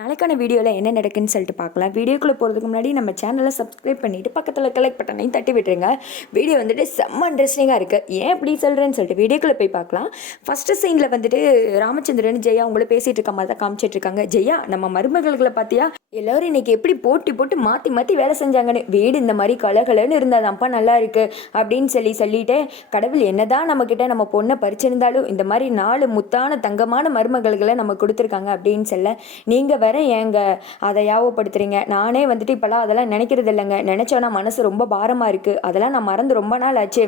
நாளைக்கான வீடியோவில் என்ன நடக்குன்னு சொல்லிட்டு பார்க்கலாம். வீடியோக்குள்ளே போகிறதுக்கு முன்னாடி நம்ம சேனலை சப்ஸ்கிரைப் பண்ணிவிட்டு பக்கத்தில் கலெக்ட் பட்டனையும் தட்டி விட்டுருங்க. வீடியோ வந்துட்டு செம்ம இன்ட்ரெஸ்டிங்காக இருக்குது ஏன் இப்படி சொல்கிறேன்னு சொல்லிட்டு வீடியோக்குள்ளே போய் பார்க்கலாம். ஃபஸ்ட்டு சீனில் வந்துட்டு ராமச்சந்திரன் ஜெயா அவங்கள பேசிகிட்டு இருக்க மாதிரி தான் காமிச்சிட்ருக்காங்க ஜெயா நம்ம மருமகளுக்குள்ள பார்த்தியா? எல்லோரும் இன்றைக்கி எப்படி போட்டி போட்டு மாற்றி மாற்றி வேலை செஞ்சாங்கன்னு? வீடு இந்த மாதிரி கலகலன்னு இருந்தாதான்ப்பா நல்லா இருக்குது அப்படின்னு சொல்லி சொல்லிட்டு கடவுள் என்னதான் நம்மக்கிட்ட நம்ம பொண்ணை பறிச்சிருந்தாலும் இந்த மாதிரி நாலு முத்தான தங்கமான மருமகள்களை நம்ம கொடுத்துருக்காங்க அப்படின்னு சொல்ல நீங்கள் வேற ஏங்க அதை யாவப்படுத்துறீங்க? நானே வந்துட்டு இப்போலாம் அதெல்லாம் நினைக்கிறது இல்லைங்க. நினச்சோன்னா மனசு ரொம்ப பாரமாக இருக்குது அதெல்லாம் நான் மறந்து ரொம்ப நாள் ஆச்சு.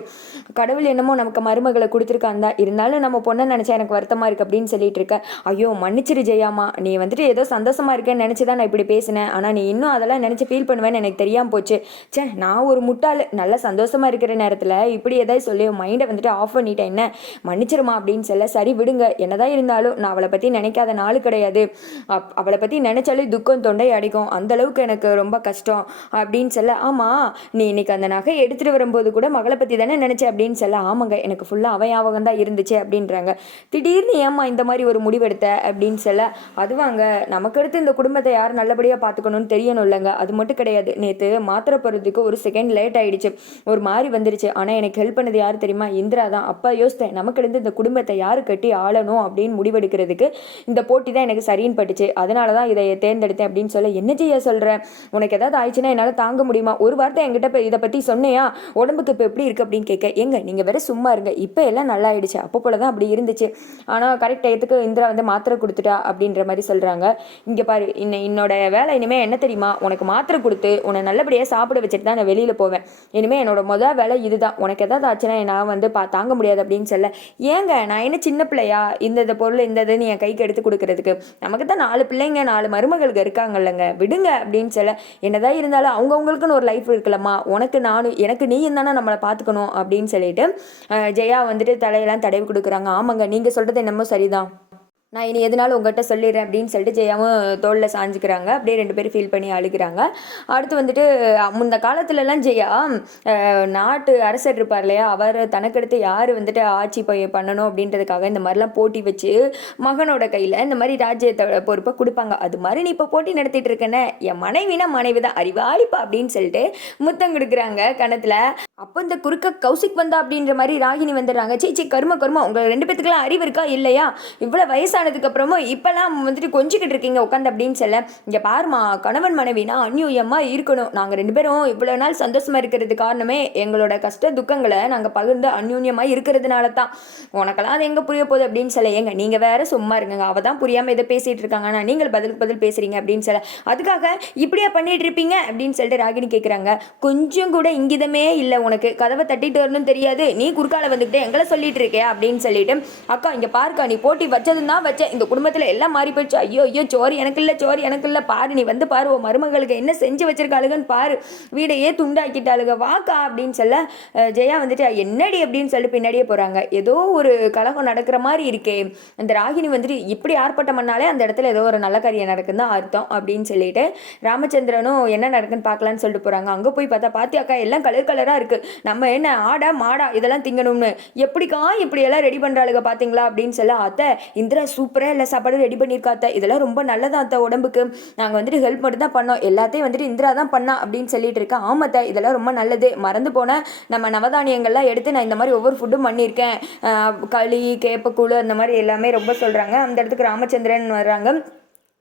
கடவுள் என்னமோ நமக்கு மருமகளை கொடுத்துருக்காந்தா தான். இருந்தாலும் நம்ம பொண்ணை நினச்சா எனக்கு வருத்தமாக இருக்குது அப்படின்னு சொல்லிட்டு இருக்க. ஐயோ மன்னிச்சிரு ஜெயாமா. நீ வந்துட்டு ஏதோ சந்தோஷமாக இருக்கேன்னு நினச்சி தான் நான் இப்படி பேசினேன். ஆனால் நீ இன்னும் அதெல்லாம் நினச்சி ஃபீல் பண்ணுவேன்னு எனக்கு தெரியாமல் போச்சு. ச்சே நான் ஒரு முட்டாள். நல்ல சந்தோஷமா இருக்கிற நேரத்தில் இப்படி ஏதாவது சொல்லி மைண்டை வந்துட்டு ஆஃப் பண்ணிட்டேன். என்ன? மன்னிச்சிருமா அப்படின்னு சொல்ல சரி விடுங்க. என்னதான் இருந்தாலும் நான் அவளை பற்றி நினைக்காத நாள் கிடையாது. அப் அவளை பற்றி நினச்சாலே துக்கம் தொண்டை அடிக்கும். அந்தளவுக்கு எனக்கு ரொம்ப கஷ்டம் அப்படின்னு சொல்ல ஆமாம் நீ இன்னைக்கு அந்த நகை எடுத்துகிட்டு வரும்போது கூட மகளை பற்றி தானே நினச்ச அப்படின்னு சொல்ல ஆமாங்க எனக்கு ஃபுல்லாக அவ தான் இருந்துச்சு அப்படின்றாங்க. திடீர்னு ஏம்மா இந்த மாதிரி ஒரு முடிவெடுத்த அப்படின்னு சொல்ல அதுவாங்க நமக்கு அடுத்து இந்த குடும்பத்தை யார் நல்லபடியாக பார்த்துக்கணும்னு தெரியணும் இல்லைங்க. அது மட்டும் கிடையாது. நேற்று மாத்திரை போகிறதுக்கு ஒரு செகண்ட் லேட் ஆகிடுச்சு ஒரு மாதிரி வந்துருச்சு. ஆனால் எனக்கு ஹெல்ப் பண்ணது யார் தெரியுமா? இந்திரா தான். அப்போ யோசித்தேன் நமக்கு இருந்து இந்த குடும்பத்தை யார் கட்டி ஆளணும் அப்படின்னு முடிவெடுக்கிறதுக்கு இந்த போட்டி தான் எனக்கு சரின்னு பட்டுச்சு. அதனால தான் இதை தேர்ந்தெடுத்தேன் அப்படின்னு சொல்ல என்ன செய்ய சொல்கிறேன் உனக்கு ஏதாவது ஆயிடுச்சுன்னா என்னால் தாங்க முடியுமா? ஒரு வார்த்தை என்கிட்ட இப்போ இதை பற்றி சொன்னையா? உடம்புக்கு இப்போ எப்படி இருக்குது அப்படின்னு கேட்க எங்க நீங்கள் வேற சும்மா இருங்க. இப்போ எல்லாம் நல்லா ஆயிடுச்சு. அப்போ போல தான் அப்படி இருந்துச்சு. ஆனால் கரெக்ட் டயத்துக்கு இந்திரா வந்து மாத்திரை கொடுத்துட்டா அப்படின்ற மாதிரி சொல்கிறாங்க இங்கே பாரு இன்ன என்னோட வேலை இனிமேல் என்ன தெரியுமா? உனக்கு மாத்திரை கொடுத்து உன்னை நல்லபடியாக சாப்பிட வச்சுட்டு தான் நான் வெளியில் போவேன். இனிமேல் என்னோட மொதல் வேலை இதுதான். உனக்கு எதாவது ஆச்சுன்னா நான் வந்து பா தாங்க முடியாது அப்படின்னு சொல்ல. ஏங்க நான் என்ன சின்ன பிள்ளையா? இந்த இந்த பொருள் இந்த இதுன்னு நீ என் கைக்கு எடுத்து கொடுக்கறதுக்கு. நமக்கு தான் நாலு பிள்ளைங்க நாலு மருமகளுக்கு இருக்காங்கல்லங்க. விடுங்க அப்படின்னு சொல்ல. என்னதான் இருந்தாலும் அவங்கவுங்களுக்குன்னு ஒரு லைஃப் இருக்கலம்மா உனக்கு நானும் எனக்கு நீ தானே நம்மளை பார்த்துக்கணும் அப்படின்னு சொல்லிட்டு ஜெயா வந்துட்டு தலையெல்லாம் தடவி கொடுக்குறாங்க. ஆமாங்க நீங்கள் சொல்கிறது என்னமோ சரிதான். நான் இனி எதுனாலும் உங்கள்கிட்ட சொல்லிடுறேன் அப்படின்னு சொல்லிட்டு ஜெயாவும் தோளில் சாஞ்சிக்கிறாங்க. அப்படியே ரெண்டு பேரும் ஃபீல் பண்ணி அழுகிறாங்க. அடுத்து வந்துட்டு முந்த காலத்துலலாம் ஜெயா நாட்டு அரசர் இருப்பார் இல்லையா? அவர் தனக்கெடுத்து யார் வந்துட்டு ஆட்சி பண்ணணும் அப்படின்றதுக்காக இந்த மாதிரிலாம் போட்டி வச்சு மகனோட கையில் இந்த மாதிரி ராஜ்யத்தோட பொறுப்பை கொடுப்பாங்க. அது மாதிரி நீ இப்போ போட்டி நடத்திட்டு இருக்கேன்னு என் மனைவினா மனைவி தான் அறிவாளிப்பா அப்படின்னு சொல்லிட்டு முத்தம் கொடுக்குறாங்க கணத்தில் அப்போ இந்த குறுக்க கௌசிக் வந்தா அப்படின்ற மாதிரி ராகினி வந்துடுறாங்க. சே சே கரும கரும உங்கள் ரெண்டு பேத்துக்குலாம் அறிவு இருக்கா இல்லையா? இவ்வளோ வயசானதுக்கு அப்புறமும் இப்போல்லாம் வந்துட்டு கொஞ்சிக்கிட்டு இருக்கீங்க உட்காந்து அப்படின்னு சொல்ல இங்கே பாருமா கணவன் மனைவினா அந்யூயமாக இருக்கணும். நாங்கள் ரெண்டு பேரும் இவ்வளோ நாள் சந்தோஷமாக இருக்கிறது காரணமே எங்களோட கஷ்ட துக்கங்களை நாங்கள் பகிர்ந்து அந்யூன்யமாக இருக்கிறதுனால தான் உனக்கெல்லாம் அது எங்கே புரிய போகுது? அப்படின்னு சொல்ல ஏங்க நீங்கள் வேற சும்மா இருங்க அவள் தான் புரியாமல் எதை பேசிகிட்டு இருக்காங்க. ஆனால் நீங்கள் பதிலுக்கு பதில் பேசுகிறீங்க அப்படின்னு சொல்ல அதுக்காக இப்படியா பண்ணிட்டு இருப்பீங்க? அப்படின்னு சொல்லிட்டு ராகினி கேட்குறாங்க கொஞ்சம் கூட இங்கிதமே இல்லை உனக்கு கதவை தட்டிட்டு வரணும் தெரியாது. நீ குறுக்கால வந்துக்கிட்டு எங்களை சொல்லிட்டு இருக்கே அப்படின்னு சொல்லிட்டு அக்கா இங்கே பாருக்கா நீ போட்டி வச்சதும் தான் வச்ச இந்த குடும்பத்தில் எல்லாம் மாறி போயிடுச்சு. ஐயோ ஐயோ சோறு எனக்கு இல்லை சோறு எனக்கு இல்லை. பாரு நீ வந்து பாரு உன் மருமகளுக்கு என்ன செஞ்சு வச்சிருக்காளுகன்னு பாரு. வீடையே துண்டாக்கிட்டாளுக. வாக்கா அப்படின்னு சொல்ல ஜெயா வந்துட்டு என்னடி? அப்படின்னு சொல்லிட்டு பின்னாடியே போகிறாங்க ஏதோ ஒரு கலகம் நடக்கிற மாதிரி இருக்கே. அந்த ராகினி வந்துட்டு இப்படி ஆர்ப்பாட்டம் பண்ணாலே அந்த இடத்துல ஏதோ ஒரு நல்ல காரியம் நடக்குன்னு தான் அர்த்தம் அப்படின்னு சொல்லிட்டு ராமச்சந்திரனும் என்ன நடக்குன்னு பார்க்கலான்னு சொல்லிட்டு போகிறாங்க அங்கே போய் பார்த்தா பாத்தியாக்கா எல்லாம் கலர் கலராக இருக்குது நம்ம என்ன ஆடா மாடா இதெல்லாம் திங்கணும்னு. எப்படிக்கா இப்படி எல்லாம் ரெடி பண்ணுறாளுங்க பார்த்தீங்களா அப்படின்னு சொல்ல அத்தை இந்திரா சூப்பராக எல்லா சாப்பாடும் ரெடி பண்ணியிருக்கா அத்தை. இதெல்லாம் ரொம்ப நல்லதா அத்தை உடம்புக்கு. நாங்கள் வந்துட்டு ஹெல்ப் மட்டும் தான் பண்ணோம். எல்லாத்தையும் வந்துட்டு இந்திரா தான் பண்ணா அப்படின்னு சொல்லிட்டு இருக்கேன் ஆமாத்த இதெல்லாம் ரொம்ப நல்லது. மறந்து போன நம்ம நவதானியங்கள்லாம் எடுத்து நான் இந்த மாதிரி ஒவ்வொரு ஃபுட்டும் பண்ணியிருக்கேன். களி கேப்பக்கூழு அந்த மாதிரி எல்லாமே ரொம்ப சொல்கிறாங்க அந்த இடத்துக்கு ராமச்சந்திரன் வர்றாங்க.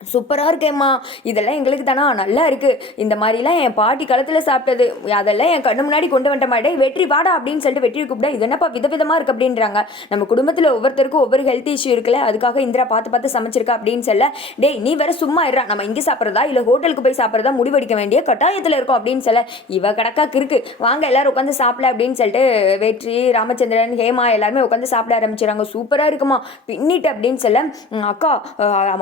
சூப்பராக இருக்கேம்மா. இதெல்லாம் எங்களுக்கு தானா? நல்லா இருக்குது இந்த மாதிரிலாம் என் பாட்டி காலத்தில் சாப்பிட்டது. அதெல்லாம் என் கண்ணு முன்னாடி கொண்டு வந்துட்ட மாட்டேன் வெற்றி வாடா அப்படின்னு சொல்லிட்டு வெற்றி கூப்பிட்டா இது என்னப்பா விதவிதமாக இருக்குது அப்படின்றாங்க. நம்ம குடும்பத்தில் ஒவ்வொருத்தருக்கும் ஒவ்வொரு ஹெல்த் இஷ்யூ இருக்குல்ல. அதுக்காக இந்திரா பார்த்து பார்த்து சமைச்சிருக்கா அப்படின்னு சொல்ல டேய் நீ வேற சும்மா இருறா நம்ம இங்கே சாப்பிட்றதா? இல்லை ஹோட்டலுக்கு போய் சாப்பிட்றதா? முடிவெடுக்க வேண்டிய கட்டாயத்தில் இருக்கும் அப்படின்னு சொல்ல இவ கடக்காக்கு இருக்கு வாங்க எல்லாரும் உட்காந்து சாப்பிட அப்படின்னு சொல்லிட்டு வெற்றி ராமச்சந்திரன் ஹேமா எல்லாருமே உட்காந்து சாப்பிட ஆரம்பிச்சிடறாங்க. சூப்பராக இருக்குமா. பின்னிட்டு அப்படின்னு சொல்ல அக்கா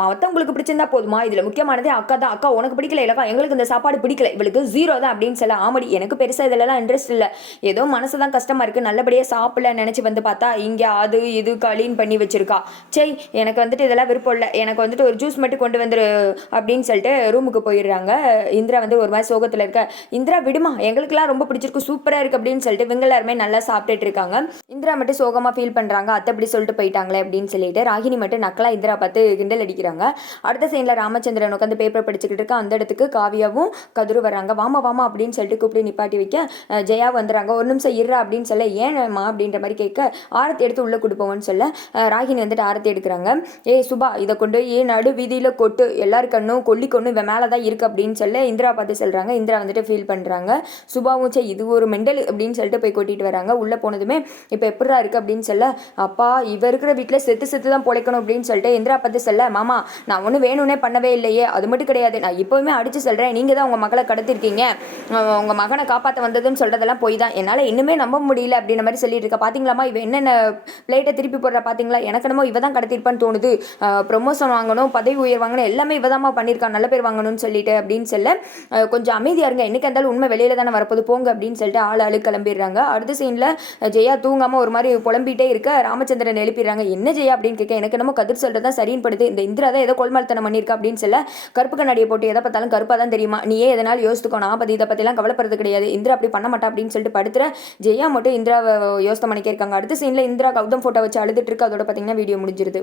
மொத்தம் உங்களுக்கு பிடிச்சிருந்தா போதுமா? இதில் முக்கியமானதே அக்கா தான். அக்கா உனக்கு பிடிக்கல இல்லக்கா? எங்களுக்கு இந்த சாப்பாடு பிடிக்கல. இவளுக்கு ஜீரோ தான் அப்படின்னு சொல்ல ஆமடி. எனக்கு பெருசாக இதிலலாம் இன்ட்ரெஸ்ட் இல்லை. ஏதோ மனசு தான் கஷ்டமாக இருக்குது நல்லபடியாக சாப்பிடல நினச்சி வந்து பார்த்தா இங்கே அது இது களீன் பண்ணி வச்சிருக்கா. சரி எனக்கு வந்துட்டு இதெல்லாம் விருப்பம் இல்லை. எனக்கு வந்துட்டு ஒரு ஜூஸ் மட்டும் கொண்டு வந்துரு அப்படின்னு சொல்லிட்டு ரூமுக்கு போயிடுறாங்க. இந்திரா வந்து ஒரு மாதிரி சோகத்தில் இருக்க. இந்திரா விடுமா? எங்களுக்குலாம் ரொம்ப பிடிச்சிருக்கு. சூப்பராக இருக்குது அப்படின்னு சொல்லிட்டு இவங்க எல்லாருமே நல்லா சாப்பிட்டுட்டு இருக்காங்க. இந்திரா மட்டும் சோகமாக ஃபீல் பண்ணுறாங்க அத்தை அப்படி சொல்லிட்டு போயிட்டாங்களே அப்படின்னு சொல்லிட்டு ராகினி மட்டும் நக்கலா இந்திரா பார்த்து கிண்டல் அடிக்கிறாங்க. அடுத்த சைடில் ராமச்சந்திரன் உட்காந்து பேப்பர் படிச்சுக்கிட்டு இருக்க அந்த இடத்துக்கு காவியாவும் கதிரும் வராங்க வாமா வாமா அப்படின்னு சொல்லிட்டு கூப்பிட்டு நிப்பாட்டி வைக்க ஜெயா வந்துடுறாங்க ஒரு நிமிஷம் இருறா அப்படின்னு சொல்ல ஏன்மா அப்படின்ற மாதிரி கேட்க ஆரத்தி எடுத்து உள்ளே கொடுப்போம்னு சொல்ல ராகினி வந்துட்டு ஆரத்தி எடுக்கிறாங்க. ஏ சுபா இதை கொண்டு போய் நடு வீதியில் கொட்டு. எல்லாரு கண்ணும் கொல்லி கொண்டு இவன் மேலே தான் இருக்குது அப்படின்னு சொல்ல இந்திரா பார்த்து சொல்கிறாங்க இந்திரா வந்துட்டு ஃபீல் பண்ணுறாங்க சுபாவும் சே இது ஒரு மெண்டல் அப்படின்னு சொல்லிட்டு போய் கொட்டிட்டு வராங்க. உள்ளே போனதுமே இப்போ எப்படா இருக்குது அப்படின்னு சொல்ல அப்பா இவ இருக்கிற வீட்டில் செத்து செத்து தான் பொழைக்கணும் அப்படின்னு சொல்லிட்டு இந்திரா பார்த்து சொல்ல மாமா நான் ஒன்றும் வேணும்னே பண்ணவே இல்லையே. அது மட்டும் கிடையாது. நான் இப்போவுமே அடித்து சொல்கிறேன் நீங்கள் தான் உங்கள் மகளை கடத்திருக்கீங்க. உங்கள் மகனை காப்பாற்ற வந்ததுன்னு சொல்கிறதெல்லாம் போய் தான். என்னால் இன்னுமே நம்ப முடியல அப்படின்ற மாதிரி சொல்லிட்டு இருக்கா பார்த்தீங்களாமா இவ என்னென்ன பிளேட்டை திருப்பி போடுறா பார்த்தீங்களா எனக்கு என்னமோ இவ தான் கடத்திருப்பான்னு தோணுது. ப்ரொமோஷன் வாங்கணும் பதவி உயர் வாங்கணும் எல்லாமே இவ பண்ணியிருக்கான் பண்ணியிருக்கா நல்ல பேர் வாங்கணும்னு சொல்லிட்டு அப்படின்னு சொல்ல கொஞ்சம் அமைதியாக இருங்க. என்னைக்கு இருந்தாலும் உண்மை வெளியில தானே வரப்போது போங்க அப்படின்னு சொல்லிட்டு ஆள் ஆளு கிளம்பிடுறாங்க. அடுத்த சீனில் ஜெயா தூங்காமல் ஒரு மாதிரி புலம்பிகிட்டே இருக்க. ராமச்சந்திரன் எழுப்பிடுறாங்க. என்ன ஜெயா அப்படின்னு கேட்க எனக்கு என்னமோ கதிர் சொல்கிறது தான் சரின்னு படுது. இந்த இந்திரா தான் ஏதோ கொள்மால்தனம் பண்ணியிருக்க அப்படின்னு சொல்ல கருப்பு கண்ணாடியை போட்டு எதை பார்த்தாலும் கருப்பாக தான் தெரியுமா? நீயே எதனால யோசித்துக்கோ நான் பற்றி இதை பற்றிலாம் கவலைப்படுறது கிடையாது. இந்திரா அப்படி பண்ண மாட்டா அப்படின்னு சொல்லிட்டு படுத்துற ஜெயா மட்டும் இந்திராவை யோசனை பண்ணிக்க இருக்காங்க. அடுத்த சீனில் இந்திரா கௌதம் ஃபோட்டோ வச்சு அழுதுட்டு இருக்கு. அதோட பார்த்தீங்கன்னா வீடியோ முடிஞ்சிருது.